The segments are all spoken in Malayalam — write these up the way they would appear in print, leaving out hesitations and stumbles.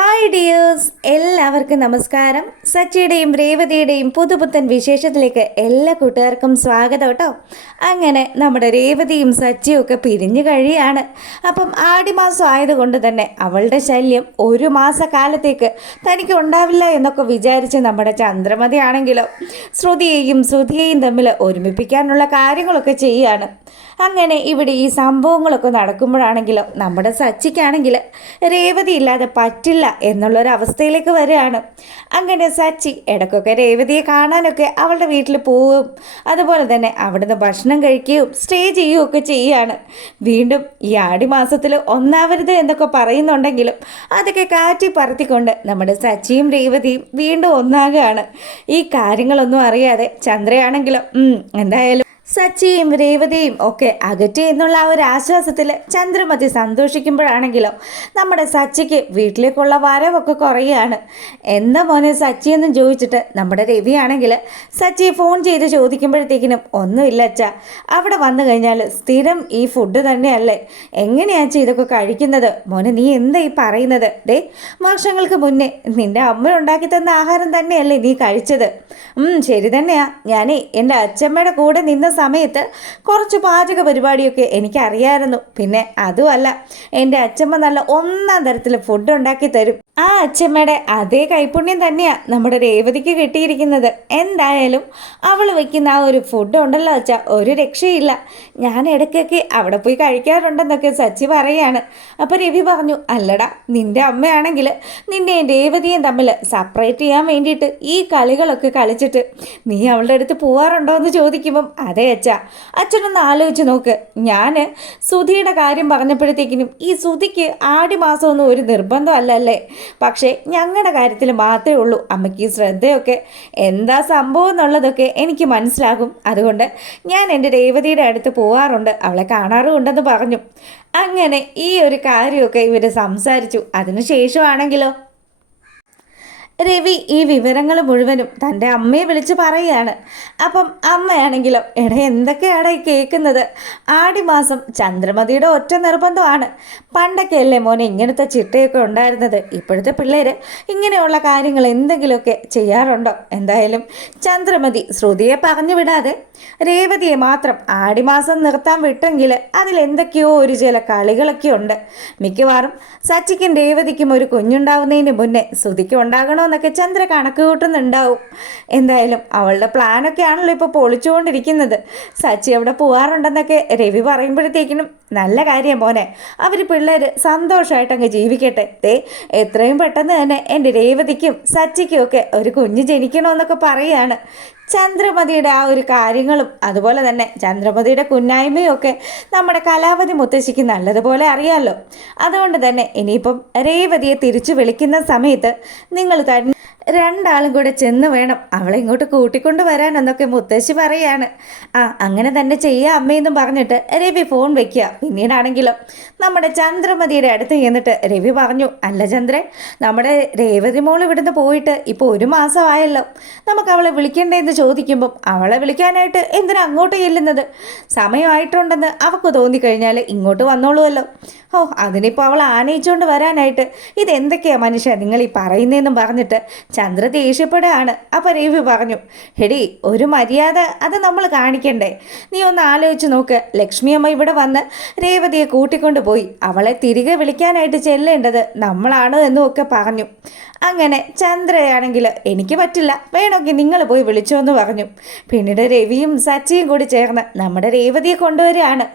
ഹായ് ഡിയേഴ്സ്, എല്ലാവർക്കും നമസ്കാരം. സച്ചിയുടെയും രേവതിയുടെയും പുതുപുത്തൻ വിശേഷത്തിലേക്ക് എല്ലാ കൂട്ടുകാർക്കും സ്വാഗതം കേട്ടോ. അങ്ങനെ നമ്മുടെ രേവതിയും സച്ചിയും ഒക്കെ പിരിഞ്ഞു കഴിയാണ്. അപ്പം ആടിമാസം ആയതുകൊണ്ട് തന്നെ അവളുടെ ശല്യം ഒരു മാസക്കാലത്തേക്ക് തനിക്ക് ഉണ്ടാവില്ല എന്നൊക്കെ വിചാരിച്ച് നമ്മുടെ ചന്ദ്രമതി ആണെങ്കിലോ ശ്രുതിയെയും ശ്രുതിയെയും തമ്മിൽ ഒരുമിപ്പിക്കാനുള്ള കാര്യങ്ങളൊക്കെ ചെയ്യുകയാണ്. അങ്ങനെ ഇവിടെ ഈ സംഭവങ്ങളൊക്കെ നടക്കുമ്പോഴാണെങ്കിലോ നമ്മുടെ സച്ചിക്കാണെങ്കിൽ രേവതി ഇല്ലാതെ പറ്റില്ല എന്നുള്ളൊരവസ്ഥയിലേക്ക് വരികയാണ്. അങ്ങനെ സച്ചി ഇടയ്ക്കൊക്കെ രേവതിയെ കാണാനൊക്കെ അവളുടെ വീട്ടിൽ പോവും, അതുപോലെ തന്നെ അവിടുന്ന് ഭക്ഷണം കഴിക്കുകയും സ്റ്റേ ചെയ്യുകയും ഒക്കെ ചെയ്യുകയാണ്. വീണ്ടും ഈ ആടിമാസത്തിൽ ഒന്നാവരുത് എന്നൊക്കെ പറയുന്നുണ്ടെങ്കിലും അതൊക്കെ കാറ്റി പറത്തിക്കൊണ്ട് നമ്മുടെ സച്ചിയും രേവതിയും വീണ്ടും ഒന്നാകുകയാണ്. ഈ കാര്യങ്ങളൊന്നും അറിയാതെ ചന്ദ്രയാണെങ്കിലും എന്തായാലും സച്ചിയും രേവതിയും ഒക്കെ അകറ്റി എന്നുള്ള ആ ഒരു ആശ്വാസത്തിൽ ചന്ദ്രമതി സന്തോഷിക്കുമ്പോഴാണെങ്കിലോ നമ്മുടെ സച്ചിക്ക് വീട്ടിലേക്കുള്ള വരവൊക്കെ കുറയുകയാണ്. എന്താ മോനെ സച്ചിയെന്നും ചോദിച്ചിട്ട് നമ്മുടെ രവിയാണെങ്കിൽ സച്ചിയെ ഫോൺ ചെയ്ത് ചോദിക്കുമ്പോഴത്തേക്കിനും ഒന്നുമില്ല അച്ഛാ, അവിടെ വന്നു കഴിഞ്ഞാൽ സ്ഥിരം ഈ ഫുഡ് തന്നെയല്ലേ, എങ്ങനെയാ അച്ഛാ ഇതൊക്കെ കഴിക്കുന്നത്? മോനെ നീ എന്താ ഈ പറയുന്നത്? വർഷങ്ങൾക്ക് മുന്നേ നിന്റെ അമ്മ ഉണ്ടാക്കി തന്ന ആഹാരം തന്നെയല്ലേ നീ കഴിച്ചത്? ശരി തന്നെയാ, ഞാനേ എൻ്റെ അച്ഛമ്മയുടെ കൂടെ നിന്ന സമയത്ത് കുറച്ച് പാചക പരിപാടിയൊക്കെ എനിക്കറിയായിരുന്നു. പിന്നെ അതുമല്ല, എൻ്റെ അച്ഛമ്മ നല്ല ഒന്നാം തരത്തിൽ ഫുഡ് ഉണ്ടാക്കി തരും. ആ അച്ഛമ്മയുടെ അതേ കൈപുണ്യം തന്നെയാണ് നമ്മുടെ രേവതിക്ക് കിട്ടിയിരിക്കുന്നത്. എന്തായാലും അവൾ വയ്ക്കുന്ന ആ ഒരു ഫുഡ് ഉണ്ടല്ലോ അച്ഛാ, ഒരു രക്ഷയില്ല. ഞാൻ ഇടയ്ക്കൊക്കെ അവിടെ പോയി കഴിക്കാറുണ്ടെന്നൊക്കെ സച്ചി പറയാണ്. അപ്പോൾ രവി പറഞ്ഞു, അല്ലടാ, നിൻ്റെ അമ്മയാണെങ്കിൽ നിന്നെയും രേവതിയും തമ്മിൽ സെപ്പറേറ്റ് ചെയ്യാൻ വേണ്ടിയിട്ട് ഈ കളികളൊക്കെ കളിച്ചിട്ട് നീ അവളുടെ അടുത്ത് പോവാറുണ്ടോ എന്ന് ചോദിക്കുമ്പം അതെ അച്ഛാ. അച്ഛനൊന്ന് ആലോചിച്ച് നോക്ക്, ഞാൻ സുധിയുടെ കാര്യം പറഞ്ഞപ്പോഴത്തേക്കിനും ഈ സുധിക്ക് ആടിമാസമൊന്നും ഒരു നിർബന്ധം അല്ലല്ലേ, പക്ഷേ ഞങ്ങളുടെ കാര്യത്തിൽ മാത്രമേ ഉള്ളൂ അമ്മയ്ക്ക് ഈ ശ്രദ്ധയൊക്കെ. എന്താ സംഭവം എന്നുള്ളതൊക്കെ എനിക്ക് മനസ്സിലാകും. അതുകൊണ്ട് ഞാൻ എൻ്റെ രേവതിയുടെ അടുത്ത് പോവാറുണ്ട്, അവളെ കാണാറുമുണ്ടെന്ന് പറഞ്ഞു. അങ്ങനെ ഈ ഒരു കാര്യമൊക്കെ ഇവർ സംസാരിച്ചു. അതിനുശേഷമാണെങ്കിലോ രവി ഈ വിവരങ്ങൾ മുഴുവനും തൻ്റെ അമ്മയെ വിളിച്ച് പറയുകയാണ്. അപ്പം അമ്മയാണെങ്കിലോ എന്തൊക്കെയാണ് ഈ കേൾക്കുന്നത്? ആടിമാസം ചന്ദ്രമതിയുടെ ഒറ്റ നിർബന്ധമാണ്. പണ്ടൊക്കെ അല്ലേ മോനെ ഇങ്ങനത്തെ ചിട്ടയൊക്കെ ഉണ്ടായിരുന്നത്, ഇപ്പോഴത്തെ പിള്ളേർ ഇങ്ങനെയുള്ള കാര്യങ്ങൾ എന്തെങ്കിലുമൊക്കെ ചെയ്യാറുണ്ടോ? എന്തായാലും ചന്ദ്രമതി ശ്രുതിയെ പറഞ്ഞു വിടാതെ രേവതിയെ മാത്രം ആടിമാസം നിർത്താൻ വിട്ടെങ്കിൽ അതിലെന്തൊക്കെയോ ഒരു ചില കളികളൊക്കെ ഉണ്ട്. മിക്കവാറും സച്ചിക്കും രേവതിക്കും ഒരു കുഞ്ഞുണ്ടാവുന്നതിന് മുന്നേ ശ്രുതിക്ക് ഉണ്ടാകണോ എന്നൊക്കെ ചന്ദ്ര കണക്ക് കൂട്ടുന്നുണ്ടാവും. എന്തായാലും അവളുടെ പ്ലാനൊക്കെ ആണല്ലോ ഇപ്പോൾ പൊളിച്ചുകൊണ്ടിരിക്കുന്നത്. സച്ചി അവിടെ പോവാറുണ്ടെന്നൊക്കെ രവി പറയുമ്പോഴത്തേക്കിനും നല്ല കാര്യം മോനെ, അവർ പിള്ളേർ സന്തോഷമായിട്ടങ്ങ് ജീവിക്കട്ടെ. എത്രയും പെട്ടെന്ന് തന്നെ എൻ്റെ രേവതിക്കും സച്ചിക്കും ഒക്കെ ഒരു കുഞ്ഞ് ജനിക്കണമെന്നൊക്കെ പറയുകയാണ്. ചന്ദ്രമതിയുടെ ആ ഒരു കാര്യങ്ങളും അതുപോലെ തന്നെ ചന്ദ്രമതിയുടെ കുന്നായ്മയും ഒക്കെ നമ്മുടെ കലാവതി മുത്തശ്ശിക്ക് നല്ലതുപോലെ അറിയാമല്ലോ. അതുകൊണ്ട് തന്നെ ഇനിയിപ്പം രേവതിയെ തിരിച്ചു വിളിക്കുന്ന സമയത്ത് നിങ്ങൾ രണ്ടാളും കൂടെ ചെന്ന് വേണം അവളെ ഇങ്ങോട്ട് കൂട്ടിക്കൊണ്ട് വരാനെന്നൊക്കെ മുത്തശ്ശി പറയാണ്. അങ്ങനെ തന്നെ ചെയ്യാം അമ്മയെന്നും പറഞ്ഞിട്ട് രവി ഫോൺ വെക്കുക. പിന്നീടാണെങ്കിലോ നമ്മുടെ ചന്ദ്രമതിയുടെ അടുത്ത് ചെന്നിട്ട് രവി പറഞ്ഞു, അല്ല ചന്ദ്രൻ, നമ്മുടെ രേവതി മോൾ ഇവിടുന്ന് പോയിട്ട് ഇപ്പോൾ ഒരു മാസമായല്ലോ, നമുക്ക് അവളെ വിളിക്കണ്ടേന്ന് ചോദിക്കുമ്പം അവളെ വിളിക്കാനായിട്ട് എന്തിനാ അങ്ങോട്ട് ചെല്ലുന്നത്? സമയമായിട്ടുണ്ടെന്ന് അവൾക്ക് തോന്നിക്കഴിഞ്ഞാൽ ഇങ്ങോട്ട് വന്നോളൂമല്ലോ. അതിനിപ്പോൾ അവൾ ആനയിച്ചുകൊണ്ട് വരാനായിട്ട് ഇതെന്തൊക്കെയാണ് മനുഷ്യ നിങ്ങൾ ഈ പറയുന്നതെന്നും പറഞ്ഞിട്ട് ചന്ദ്ര ദേഷ്യപ്പെടുകയാണ്. അപ്പോൾ രവി പറഞ്ഞു, എടി ഒരു മര്യാദ അത് നമ്മൾ കാണിക്കണ്ടേ? നീ ഒന്ന് ആലോചിച്ച് നോക്ക്, ലക്ഷ്മിയമ്മ ഇവിടെ വന്ന് രേവതിയെ കൂട്ടിക്കൊണ്ട് പോയി, അവളെ തിരികെ വിളിക്കാനായിട്ട് ചെല്ലേണ്ടത് നമ്മളാണ് എന്നും ഒക്കെ പറഞ്ഞു. അങ്ങനെ ചന്ദ്രയാണെങ്കിൽ എനിക്ക് പറ്റില്ല, വേണമെങ്കിൽ നിങ്ങൾ പോയി വിളിച്ചോ എന്ന് പറഞ്ഞു. പിന്നീട് രവിയും സച്ചിയും കൂടി ചേർന്ന് നമ്മുടെ രേവതിയെ കൊണ്ടുവരികയാണ്.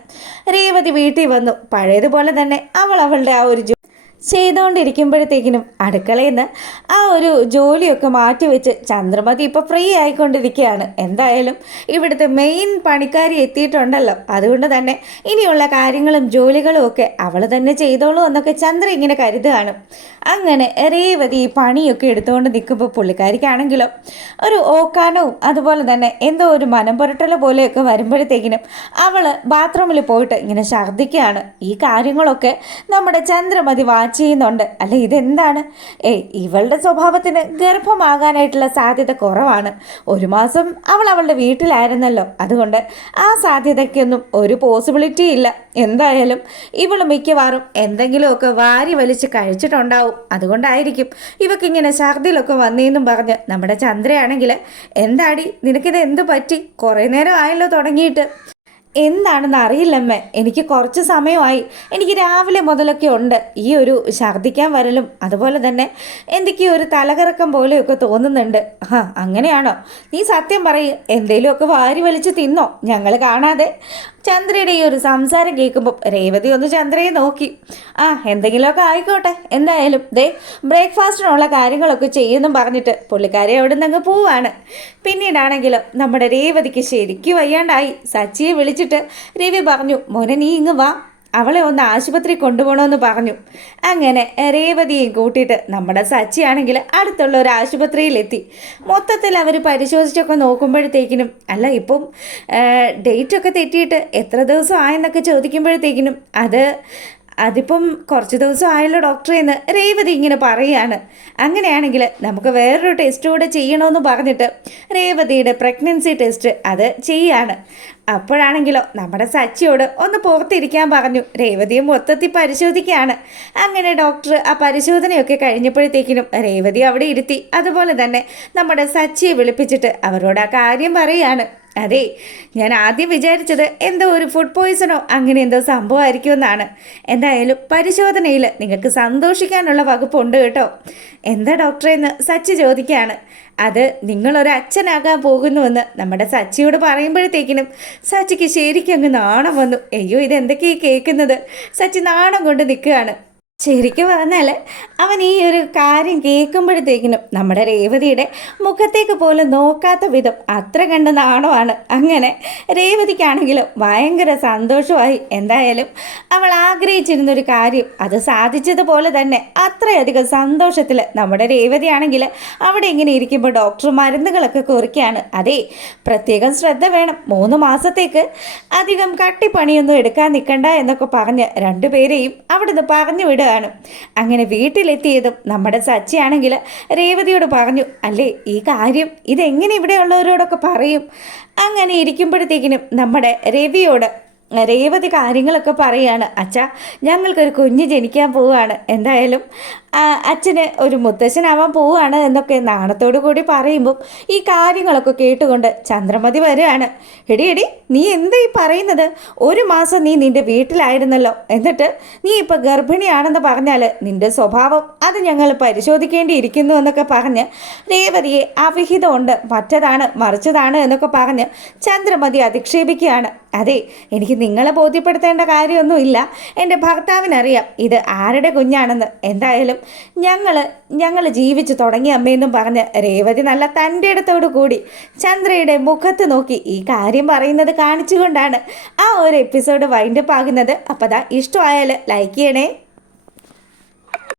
രേവതി വീട്ടിൽ വന്നു. പഴയതുപോലെ തന്നെ അവളുടെ ആ ഒരു ചെയ്തുകൊണ്ടിരിക്കുമ്പോഴത്തേക്കിനും അടുക്കളയിൽ നിന്ന് ആ ഒരു ജോലിയൊക്കെ മാറ്റിവെച്ച് ചന്ദ്രമതി ഇപ്പോൾ ഫ്രീ ആയിക്കൊണ്ടിരിക്കുകയാണ്. എന്തായാലും ഇവിടുത്തെ മെയിൻ പണിക്കാരി എത്തിയിട്ടുണ്ടല്ലോ, അതുകൊണ്ട് തന്നെ ഇനിയുള്ള കാര്യങ്ങളും ജോലികളും ഒക്കെ അവൾ തന്നെ ചെയ്തോളൂ എന്നൊക്കെ ചന്ദ്ര ഇങ്ങനെ കരുതുകയാണ്. അങ്ങനെ രേവതി ഈ പണിയൊക്കെ എടുത്തുകൊണ്ട് നിൽക്കുമ്പോൾ പുള്ളിക്കാരിക്കാണെങ്കിലോ ഒരു ഓക്കാനവും അതുപോലെ തന്നെ എന്തോ ഒരു മനം പുരട്ടൽ പോലെയൊക്കെ വരുമ്പോഴത്തേക്കിനും അവൾ ബാത്റൂമിൽ പോയിട്ട് ഇങ്ങനെ ഛർദ്ദിക്കുകയാണ്. ഈ കാര്യങ്ങളൊക്കെ നമ്മുടെ ചന്ദ്രമതി വാച്ച് ചെയ്യുന്നുണ്ട്. അല്ല ഇതെന്താണ്? ഇവളുടെ സ്വഭാവത്തിന് ഗർഭമാകാനായിട്ടുള്ള സാധ്യത കുറവാണ്. 1 മാസം അവൾ അവളുടെ വീട്ടിലായിരുന്നല്ലോ, അതുകൊണ്ട് ആ സാധ്യതയ്ക്കൊന്നും ഒരു പോസിബിലിറ്റി ഇല്ല. എന്തായാലും ഇവൾ മിക്കവാറും എന്തെങ്കിലുമൊക്കെ വാരി വലിച്ച് കഴിച്ചിട്ടുണ്ടാവും. അതുകൊണ്ടായിരിക്കും ഇവക്കിങ്ങനെ ഛർദിലൊക്കെ വന്നേന്നും പറഞ്ഞ് നമ്മുടെ ചന്ദ്രയാണെങ്കിൽ, എന്താടി നിനക്കിത് എന്ത് പറ്റി? കുറേ നേരം ആയല്ലോ തുടങ്ങിയിട്ട്. എന്താണെന്ന് അറിയില്ലമ്മേ, എനിക്ക് കുറച്ച് സമയമായി. എനിക്ക് രാവിലെ മുതലൊക്കെ ഉണ്ട് ഈ ഒരു ഛർദ്ദിക്കാൻ വരലും, അതുപോലെ തന്നെ എന്തൊക്കെയോ ഒരു തലകറക്കം പോലെയൊക്കെ തോന്നുന്നുണ്ട്. അങ്ങനെയാണോ? നീ സത്യം പറയ്, എന്തേലുമൊക്കെ വാരി വലിച്ച് തിന്നോ ഞങ്ങൾ കാണാതെ? ചന്ദ്രയുടെ ഈ ഒരു സംസാരം കേൾക്കുമ്പോൾ രേവതി ഒന്ന് ചന്ദ്രയെ നോക്കി. എന്തെങ്കിലുമൊക്കെ ആയിക്കോട്ടെ, എന്തായാലും ബ്രേക്ക്ഫാസ്റ്റിനുള്ള കാര്യങ്ങളൊക്കെ ചെയ്യുമെന്നും പറഞ്ഞിട്ട് പുള്ളിക്കാരെ അവിടെ നിന്ന് അങ്ങ് പോവാണ്. പിന്നീടാണെങ്കിലും നമ്മുടെ രേവതിക്ക് ശരിക്കും വയ്യാണ്ടായി. സച്ചിയെ വിളിച്ചിട്ട് രവി പറഞ്ഞു, മോനെ നീ ഇങ്ങ് വാ, അവളെ ഒന്ന് ആശുപത്രി കൊണ്ടുപോകണമെന്ന് പറഞ്ഞു. അങ്ങനെ രേവതിയെ കൂട്ടിയിട്ട് നമ്മുടെ സച്ചിയാണെങ്കിൽ അടുത്തുള്ള ഒരു ആശുപത്രിയിലെത്തി. മൊത്തത്തിൽ അവർ പരിശോധിച്ചൊക്കെ നോക്കുമ്പോഴത്തേക്കിനും, അല്ല ഇപ്പം ഡേറ്റൊക്കെ തെറ്റിയിട്ട് എത്ര ദിവസം ആയെന്നൊക്കെ ചോദിക്കുമ്പോഴത്തേക്കിനും അതിപ്പം കുറച്ച് ദിവസം ആയല്ലോ ഡോക്ടറെ എന്ന് രേവതി ഇങ്ങനെ പറയുകയാണ്. അങ്ങനെയാണെങ്കിൽ നമുക്ക് വേറൊരു ടെസ്റ്റ് കൂടെ ചെയ്യണമെന്ന് പറഞ്ഞിട്ട് രേവതിയുടെ പ്രഗ്നൻസി ടെസ്റ്റ് അത് ചെയ്യാണ്. അപ്പോഴാണെങ്കിലോ നമ്മുടെ സച്ചിയോട് ഒന്ന് പുറത്തിരിക്കാൻ പറഞ്ഞു. രേവതിയെ മൊത്തത്തിൽ പരിശോധിക്കുകയാണ്. അങ്ങനെ ഡോക്ടർ ആ പരിശോധനയൊക്കെ കഴിഞ്ഞപ്പോഴത്തേക്കിനും രേവതി അവിടെ ഇരുത്തി. അതുപോലെ തന്നെ നമ്മുടെ സച്ചിയെ വിളിപ്പിച്ചിട്ട് അവരോട് ആ കാര്യം പറയുകയാണ്. അതെ, ഞാൻ ആദ്യം വിചാരിച്ചത് എന്തോ ഒരു ഫുഡ് പോയ്സണോ അങ്ങനെ എന്തോ സംഭവമായിരിക്കുമെന്നാണ്. എന്തായാലും പരിശോധനയിൽ നിങ്ങൾക്ക് സന്തോഷിക്കാനുള്ള വകുപ്പുണ്ട് കേട്ടോ. എന്താ ഡോക്ടറെ എന്ന് സച്ചി ചോദിക്കുകയാണ്. അത് നിങ്ങളൊരു അച്ഛനാകാൻ പോകുന്നുവെന്ന് നമ്മുടെ സച്ചിയോട് പറയുമ്പോഴത്തേക്കിനും സച്ചിക്ക് ശരിക്കും അങ്ങ് നാണം വന്നു. അയ്യോ ഇതെന്തൊക്കെയാണ് കേൾക്കുന്നത്? സച്ചി നാണം കൊണ്ട് നിൽക്കുകയാണ്. ശരിക്കും പറഞ്ഞാൽ അവൻ ഈ ഒരു കാര്യം കേൾക്കുമ്പോഴത്തേക്കിനും നമ്മുടെ രേവതിയുടെ മുഖത്തേക്ക് പോലും നോക്കാത്ത വിധം അത്ര കണ്ട നാണമാണ്. അങ്ങനെ രേവതിക്കാണെങ്കിലും ഭയങ്കര സന്തോഷമായി. എന്തായാലും അവൾ ആഗ്രഹിച്ചിരുന്നൊരു കാര്യം അത് സാധിച്ചതുപോലെ തന്നെ അത്രയധികം സന്തോഷത്തിൽ നമ്മുടെ രേവതിയാണെങ്കിൽ അവിടെ ഇങ്ങനെ ഇരിക്കുമ്പോൾ ഡോക്ടർ മരുന്നുകളൊക്കെ കുറിക്കുകയാണ്. അതെ, പ്രത്യേകം ശ്രദ്ധ വേണം, 3 മാസത്തേക്ക് അധികം കട്ടിപ്പണിയൊന്നും എടുക്കാൻ നിൽക്കണ്ട എന്നൊക്കെ പറഞ്ഞ് രണ്ടുപേരെയും അവിടുന്ന് പറഞ്ഞു വിടുക. അങ്ങനെ വീട്ടിലെത്തിയതും നമ്മുടെ സച്ചിയാണെങ്കിൽ രേവതിയോട് പറഞ്ഞു, അല്ലേ ഈ കാര്യം ഇതെങ്ങനെ ഇവിടെയുള്ളവരോടൊക്കെ പറയും? അങ്ങനെ ഇരിക്കുമ്പോഴത്തേക്കിനും നമ്മുടെ രവിയോട് രേവതി കാര്യങ്ങളൊക്കെ പറയുകയാണ്. അച്ഛാ, ഞങ്ങൾക്കൊരു കുഞ്ഞ് ജനിക്കാൻ പോവുകയാണ്. എന്തായാലും അച്ഛന് ഒരു മുത്തശ്ശനാവാൻ പോവുകയാണ് എന്നൊക്കെ നാണത്തോടു കൂടി പറയുമ്പം ഈ കാര്യങ്ങളൊക്കെ കേട്ടുകൊണ്ട് ചന്ദ്രമതി വരികയാണ്. എടി നീ എന്താ ഈ പറയുന്നത്? 1 മാസം നീ നിൻ്റെ വീട്ടിലായിരുന്നല്ലോ, എന്നിട്ട് നീ ഇപ്പോൾ ഗർഭിണിയാണെന്ന് പറഞ്ഞാൽ നിൻ്റെ സ്വഭാവം അത് ഞങ്ങൾ പരിശോധിക്കേണ്ടിയിരിക്കുന്നു എന്നൊക്കെ പറഞ്ഞ് രേവതിയെ അവിഹിതമുണ്ട്, മറ്റതാണ് മറിച്ചതാണ് എന്നൊക്കെ പറഞ്ഞ് ചന്ദ്രമതി അധിക്ഷേപിക്കുകയാണ്. അതെ, എനിക്ക് നിങ്ങളെ ബോധ്യപ്പെടുത്തേണ്ട കാര്യമൊന്നുമില്ല. എൻ്റെ ഭർത്താവിനറിയാം ഇത് ആരുടെ കുഞ്ഞാണെന്ന്. എന്തായാലും ഞങ്ങൾ ജീവിച്ചു തുടങ്ങി അമ്മയെന്നും പറഞ്ഞ് രേവതി നല്ല തൻ്റെ ഇടത്തോടു കൂടി ചന്ദ്രയുടെ മുഖത്ത് നോക്കി ഈ കാര്യം പറയുന്നത് കാണിച്ചുകൊണ്ടാണ് ആ ഒരു എപ്പിസോഡ് വൈൻഡപ്പ് ആകുന്നത്. അപ്പോൾ ഇഷ്ടമായാൽ ലൈക്ക് ചെയ്യണേ.